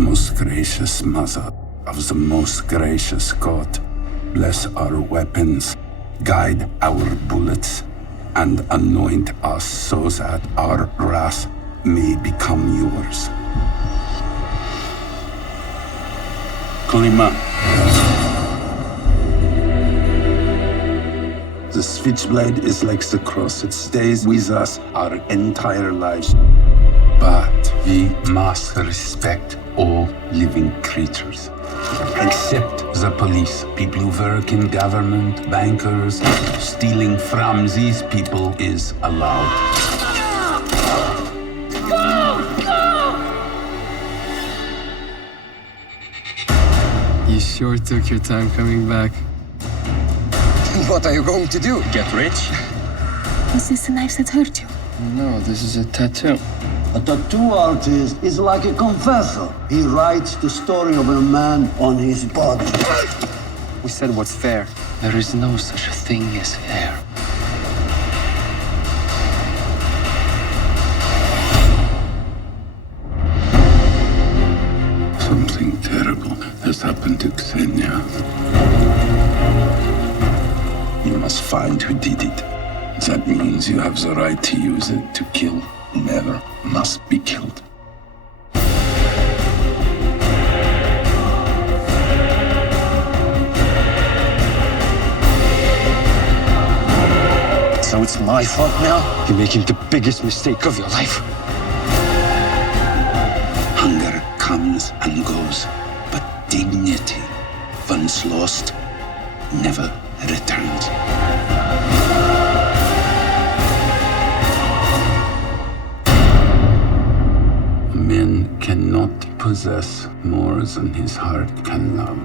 Most gracious Mother of the most gracious God, bless our weapons, guide our bullets, and anoint us so that our wrath may become yours. Kolima. The switchblade is like the cross. It stays with us our entire lives. But we must respect all living creatures. Except the police, people who work in government, bankers. Stealing from these people is allowed. You sure took your time coming back. What are you going to do? Get rich? Is this the knife that hurt you? No, this is a tattoo. A tattoo artist is like a confessor. He writes the story of a man on his body. We said what's fair. There is no such a thing as fair. Something terrible has happened to Xenia. You must find who did it. That means you have the right to use it to kill whomever must be killed. So it's my fault now? You're making the biggest mistake of your life. Hunger comes and goes, but dignity, once lost, never returns. Man cannot possess more than his heart can love.